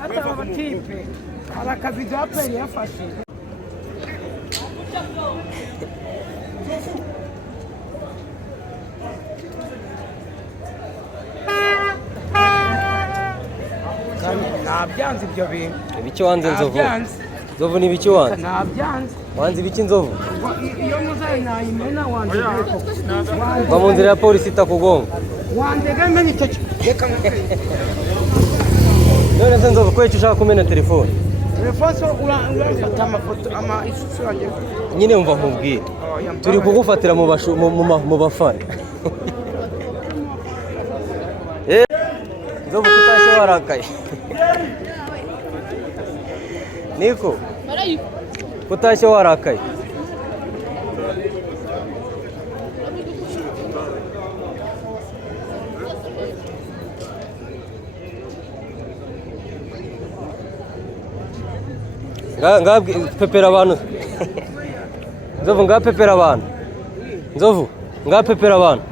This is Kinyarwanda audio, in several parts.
Hata abatipe arakazi japeri yafashe nabyanze ibyo bintu ibiki wanze Nzovu Nzovu ni ibiki wanze nabyanze wanze ibiki Nzovu iyo muzaye nayimena wanze va mu nzira ya polisi itakugonga wanze gamenye icyo reka none se Nzovu kwecu ushaka kumena telefone so urafata amafoto ama ishusho yanjye nyine umva nkubwire turi kugufatira mu bafana Nzovu kutashye warakaye niko kutashye warakaye nga pepera abantu Nzovu nga pepera abantu Nzovu nga pepera abantu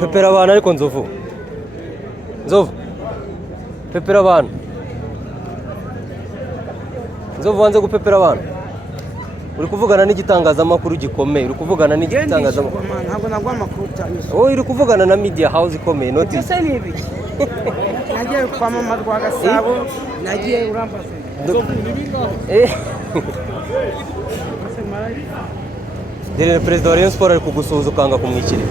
pepera abantu ariko Nzovu Nzovu pepera abantu Nzovu wanze gupepera abantu uri kuvugana n'igitangazamakuru gikomeye uri kuvugana n'igitangazamakuru ntabwo nagwa amakuru cyane uri kuvugana na media house ikomeye notice ese ni ibi nagiye kwamamaza rwa Gasabo nagiye urambaza Dere perezida wa Rayon Sport ari kugusuhuza ukanga kumwikirira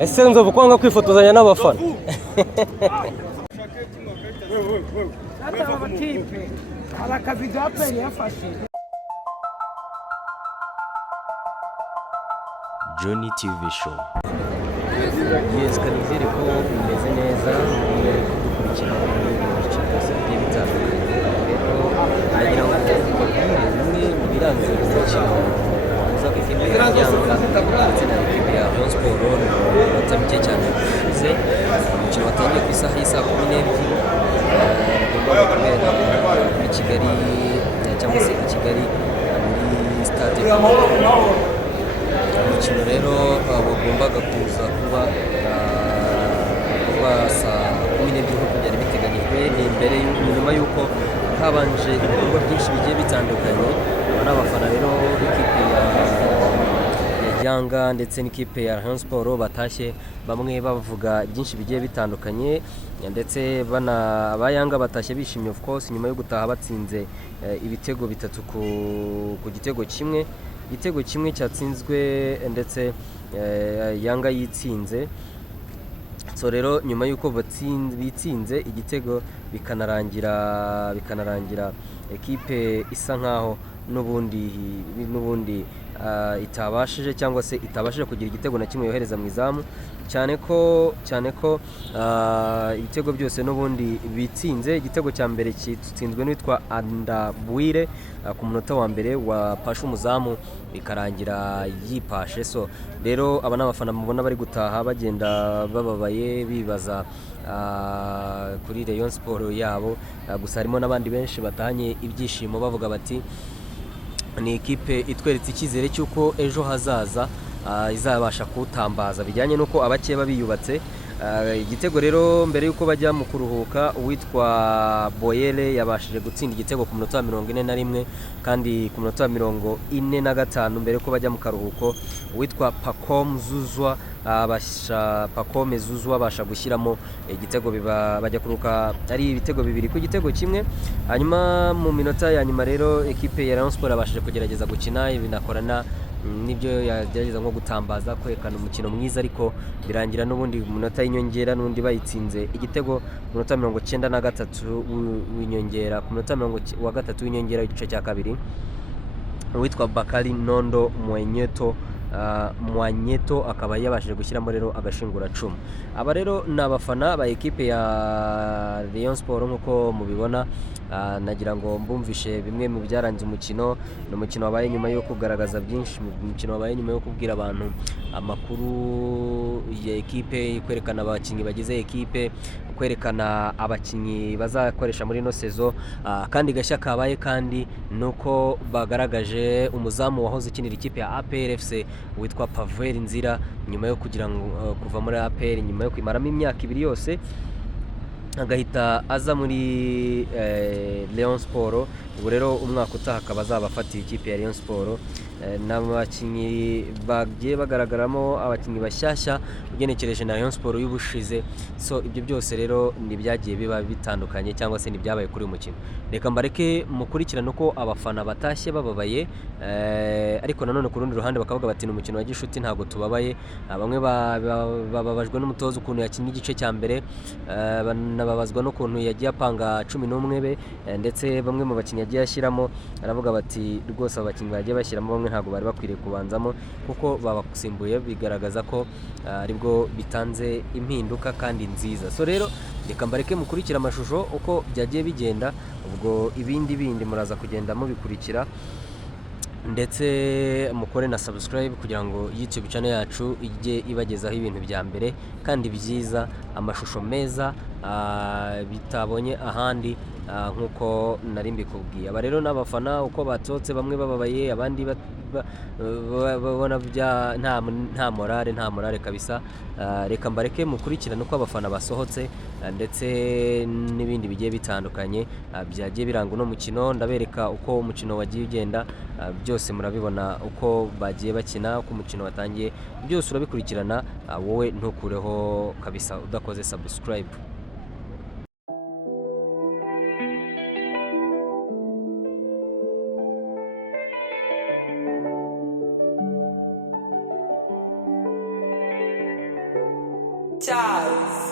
ese Nzovu kwanga kwifotozanya n'abafana hata abatipe arakazi japeri yafashe Johnny TV show yes kanizere ko bimeze neza kudukurikira mu bice byose bigiye bitandukanye rero nagira ngo bimwe mu biranze umukino uza ku ikipe ya Yanga ndetse na ikipe ya Rayon Sport umunota muke cyane ushize umukino watangiye ku isaha y'isa 12 ugomba kubera muri Kigali cyangwa se i Kigali muri Stade umukino rero bagombaga kuza kuba saa 12 nk'uko byari biteganyijwe ni imbere nyuma y'uko habanje ibikorwa byinshi bigiye bitandukanye n'abafana rero b'ikipe ya Yanga ndetse n'ikipe ya Rayon Sport batashye bamwe bavuga byinshi bigiye bitandukanye ndetse ba Yanga batashye bishimye of course nyuma yo gutaha batsinze ibitego bitatu ku gitego kimwe cyatsinzwe ndetse Yanga yitsinze so rero nyuma yuko bitsinze igitego bikanarangira ekipe isa nkaho n'ubundi itabashije cyangwa se itabashije kugira igitego na kimwe yohereza mu izamu cyane ko ibitego byose n'ubundi bitsinze igitego cya mbere kitsinzwe n'witwa Andabwire ku munota wa mbere wa pasha umuzamu bikarangira yipashe so rero aba n'abafana mubona bari gutaha bagenda bababaye bibaza kuri Rayon Sport yabo gusa harimo n'abandi benshi batanye ibyishimo bavuga bati ni ikipe itweretse icyizere cy'uko ejo hazaza izabasha kutambaza bijyanye n'uko abakeba biyubatse igitego rero mbere y'uko bajya mu kuruhuka uwitwa Boyele yabashije gutsinda igitego ku munota wa 41 kandi ku munota wa 45 mbere y'uko bajya mu karuhuko uwitwa Pacome Zuzwa abasha gushyiramo igitego bajya kuruhuka ari ibitego bibiri ku gitego kimwe hanyuma mu minota ya nyuma rero ekipe ya Rayon Sport abashije kugerageza gukina binakorana nibyo yagerageza nko gutambaza kwerekana umukino mwiza ariko birangira n'ubundi munota y'inyongera n'undi bayitsinze igitego munota 93 w'inyongera ku munota 3 w'inyongera igice cya kabiri uwitwa Bakari Nondo Mwanyeto akaba yabashije gushyiramo rero agashingura cumu aba rero n'abafana ba ekipe ya Rayon Sport nkuko mubibona nagira ngo mbumvishe bimwe mu byaranze umukino n'umukino wabaye nyuma yo kugaragaza byinshi umukino wabaye nyuma yo kubwira abantu amakuru ya ekipe kwerekana abakinnyi bagize ekipe kwerekana abakinyi bazakoresha muri no sezo kandi gashya kabaye kandi nuko bagaragaje umuzamu wahoze ukinira ikipe ya APR FC witwa Pavel Nzira nyuma yo kugira ngo kuva muri APR nyuma yo kwimaramo imyaka 2 yose agahita aza muri Rayon Sport. Ubu rero umwaka utaha akaba azabafatiye ikipe ya Rayon Sport n'abakinyi bagiye bagaragaramo abakinyi bashyashya ugenekereje na Rayon Sport y'ubushize. So ibyo byose rero ni byagiye biba bitandukanye cyangwa se ni byabaye kuri umukino. Reka mbareke mukurikirana uko abafana batashye bababaye, ariko nanone ku rundi ruhande bakavuga bati umukino wa gishuti ntabwo tubabaye. Bamwe bababajwe n'umutozo ukuntu yakinnye igice cya mbere, banababazwa n'ukuntu yagiye apanga 11 be, ndetse bamwe mu bakinnyi yagiye ashyiramo aravuga bati rwose abakinnyi bagiye bashyiramo bamwe ntabwo bari bakwiriye kubanzamo kuko babasimbuye, bigaragaza ko aribwo bitanze impinduka kandi nziza. So rero reka mbareke mukurikira amashusho uko byagiye bigenda, ubwo ibindi muraza kugenda mubikurikira, ndetse mukore na subscribe kugira ngo YouTube channel yacu ijye ibagezaho ibintu bya mbere kandi byiza, amashusho meza bitabonye ahandi, nkuko nari mbikubwiye. Aba rero n'abafana uko batotse, bamwe bababaye abandi babona nta morale kabisa. Reka mbareke mukurikirana uko abafana basohotse ndetse n'ibindi bigiye bitandukanye byagiye biranga no mukino. Ndabereka uko umukino wagiye ugenda, byose murabibona uko bagiye bakina, uko umukino watangiye, byose urabikurikirana. Wowe ntukureho kabisa udakoze subscribe. Charles